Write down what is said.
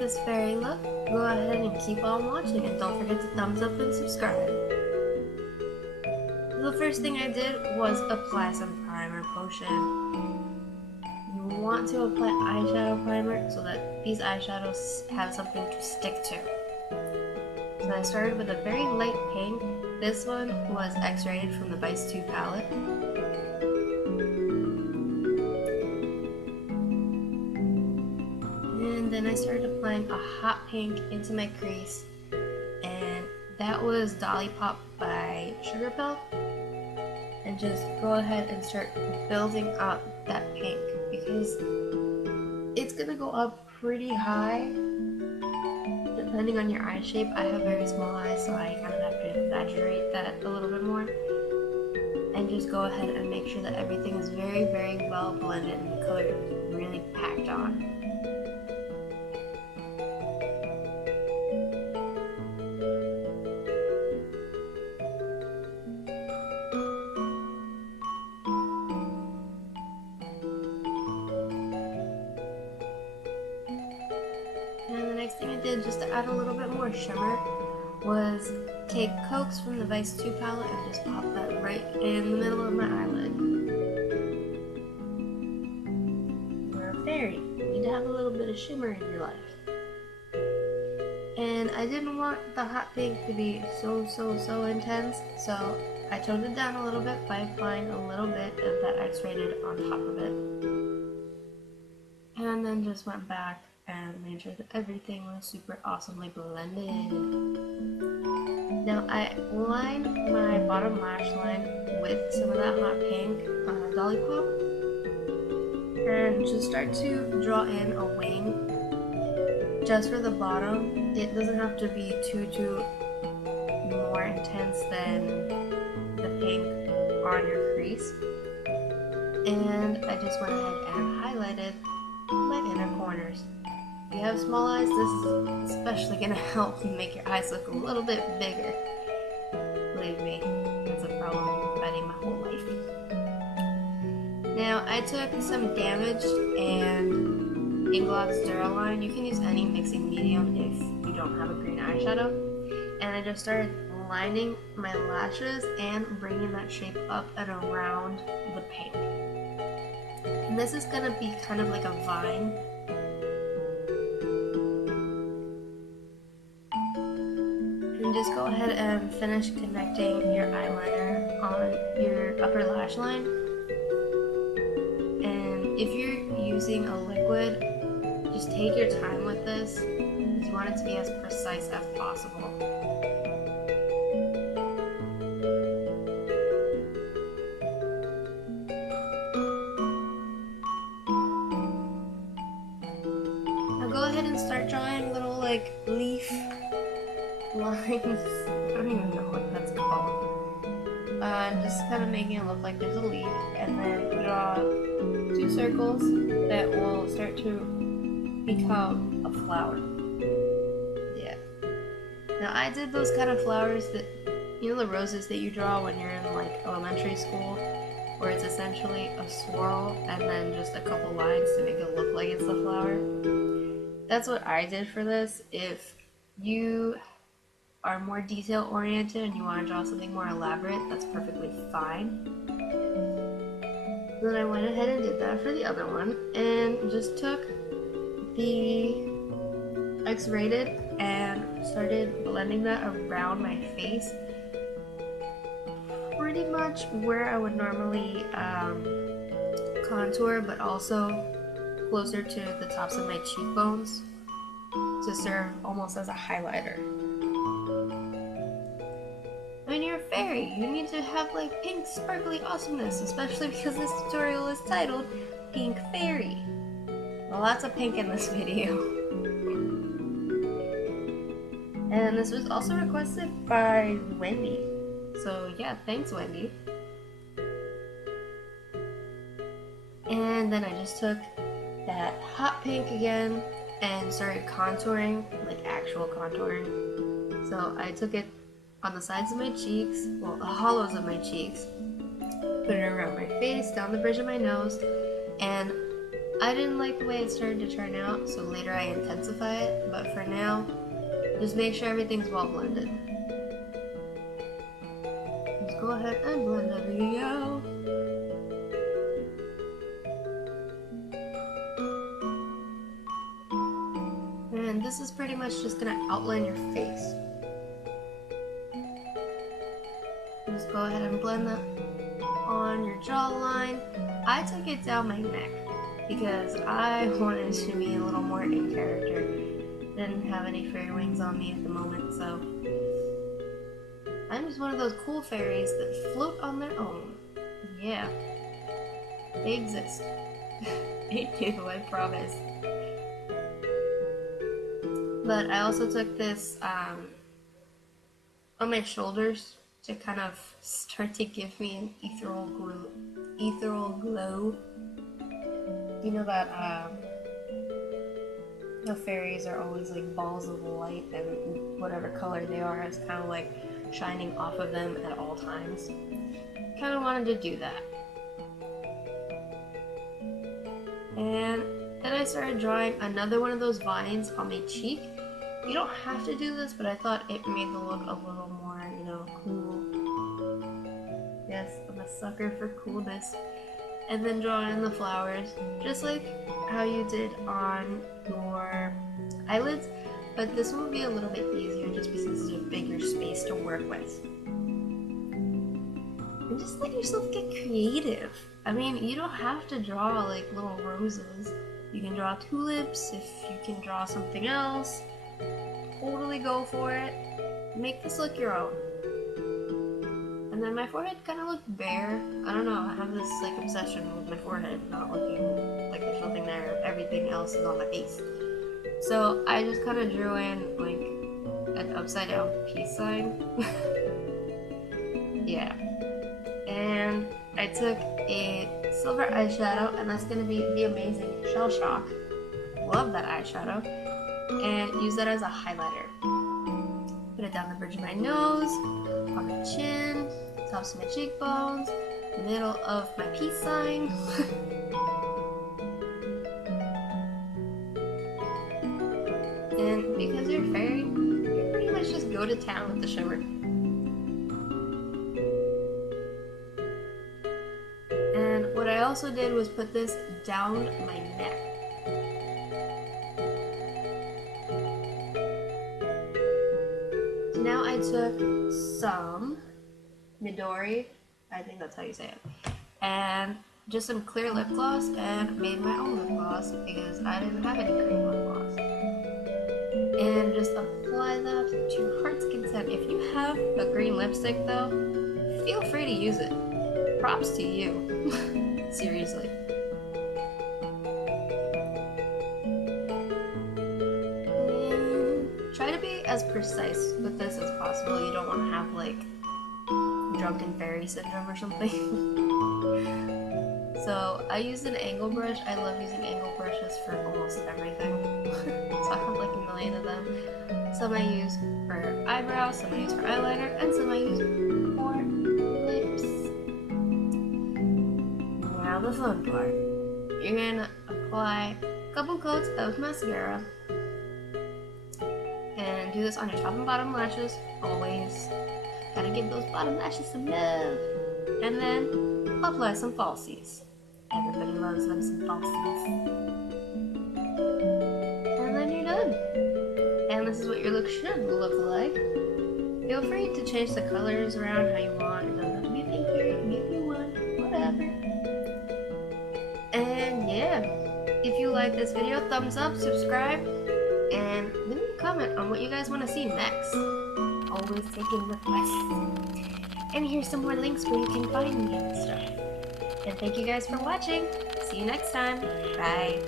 this fairy look, go ahead and keep on watching, and don't forget to thumbs up and subscribe. The first thing I did was apply some primer potion. You want to apply eyeshadow primer so that these eyeshadows have something to stick to. So I started with a very light pink. This one was X-rated from the Vice 2 palette. And then I started applying a hot pink into my crease, and that was Dollipop by Sugar Pill. And just go ahead and start building up that pink, because it's gonna go up pretty high depending on your eye shape. I have very small eyes, so I kind of have to exaggerate that a little bit more. And just go ahead and make sure that everything is very, very well blended and the color is really packed on. And the next thing I did, just to add a little bit more shimmer, was take Coax from the Vice 2 palette and just pop that right in the middle of my eyelid. You're a fairy. You need to have a little bit of shimmer in your life. And I didn't want the hot pink to be so intense, so I toned it down a little bit by applying a little bit of that X-rated on top of it. And then just went back and made sure that everything was super awesomely blended. Now I lined my bottom lash line with some of that hot pink Dollipop, and just start to draw in a wing just for the bottom. It doesn't have to be too more intense than the pink on your crease. And I just went ahead and highlighted my inner corners. If you have small eyes, this is especially going to help make your eyes look a little bit bigger. Believe me, that's a problem I've been fighting my whole life. Now, I took some damaged and Inglot Duraline. You can use any mixing medium if you don't have a green eyeshadow. And I just started lining my lashes and bringing that shape up and around the pink. And this is going to be kind of like a vine. And just go ahead and finish connecting your eyeliner on your upper lash line. And if you're using a liquid, just take your time with this, because you want it to be as precise as possible. Now go ahead and start drawing little like leaf lines. I don't even know what that's called. Just kind of making it look like there's a leaf, and then draw 2 circles that will start to become a flower. Yeah. Now I did those kind of flowers that, you know, the roses that you draw when you're in like elementary school, where it's essentially a swirl and then just a couple lines to make it look like it's a flower. That's what I did for this. If you are more detail oriented and you want to draw something more elaborate, that's perfectly fine. Then I went ahead and did that for the other one, and just took the X-rated and started blending that around my face, pretty much where I would normally contour, but also closer to the tops of my cheekbones to serve almost as a highlighter. I mean, you're a fairy, you need to have like pink sparkly awesomeness, especially because this tutorial is titled Pink Fairy. Well, lots of pink in this video. And this was also requested by Wendy. So yeah, thanks Wendy. And then I just took that hot pink again and started contouring, like actual contouring. So I took it on the sides of my cheeks, well, the hollows of my cheeks, put it around my face, down the bridge of my nose, and I didn't like the way it started to turn out, so later I intensify it, but for now, just make sure everything's well blended. Let's go ahead and blend everything out. And this is pretty much just gonna outline your face. Just go ahead and blend that on your jawline. I took it down my neck because I wanted to be a little more in character. Didn't have any fairy wings on me at the moment, so I'm just one of those cool fairies that float on their own. Yeah, they exist. They do, I promise. But I also took this on my shoulders to kind of start to give me an ethereal glow. You know that the fairies are always like balls of light, and whatever color they are is kind of like shining off of them at all times. Kind of wanted to do that. And then I started drawing another one of those vines on my cheek. You don't have to do this, but I thought it made the look a little more, you know, cool. Yes, I'm a sucker for coolness. And then draw in the flowers, just like how you did on your eyelids, but this one will be a little bit easier just because it's a bigger space to work with. And just let yourself get creative. I mean, you don't have to draw like little roses. You can draw tulips. If you can draw something else, totally go for it. Make this look your own. And then my forehead kind of looked bare. I don't know, I have this like obsession with my forehead not looking like there's nothing there. Everything else is on my face. So I just kind of drew in like an upside down peace sign. Yeah. And I took a silver eyeshadow, and that's going to be the amazing ShellShock. Love that eyeshadow. And use that as a highlighter. Put it down the bridge of my nose, on my chin, tops of my cheekbones, middle of my peace sign. And because you're a fairy, you pretty much just go to town with the shimmer. And what I also did was put this down my neck. Now I took some Midori, I think that's how you say it, and just some clear lip gloss and made my own lip gloss because I didn't have any cream lip gloss. And just apply that to your heart's content. If you have a green lipstick though, feel free to use it. Props to you. Seriously. Try to be as precise with this as possible. You don't want to have like drunken fairy syndrome or something. So I used an angle brush. I love using angle brushes for almost everything. So I have like a million of them. Some I use for eyebrows, some I use for eyeliner, and some I use for lips. Now the fun part. You're gonna apply a couple coats of mascara. And do this on your top and bottom lashes, always. Gotta give those bottom lashes some love. And then apply some falsies. Everybody loves them some falsies. And then you're done. And this is what your look should look like. Feel free to change the colors around how you want. It doesn't have to be pink fairy, it can be a blue one, whatever. And yeah, if you like this video, thumbs up, subscribe, and leave me a comment on what you guys want to see next. Always taking requests. And here's some more links where you can find me and stuff. And thank you guys for watching. See you next time. Bye.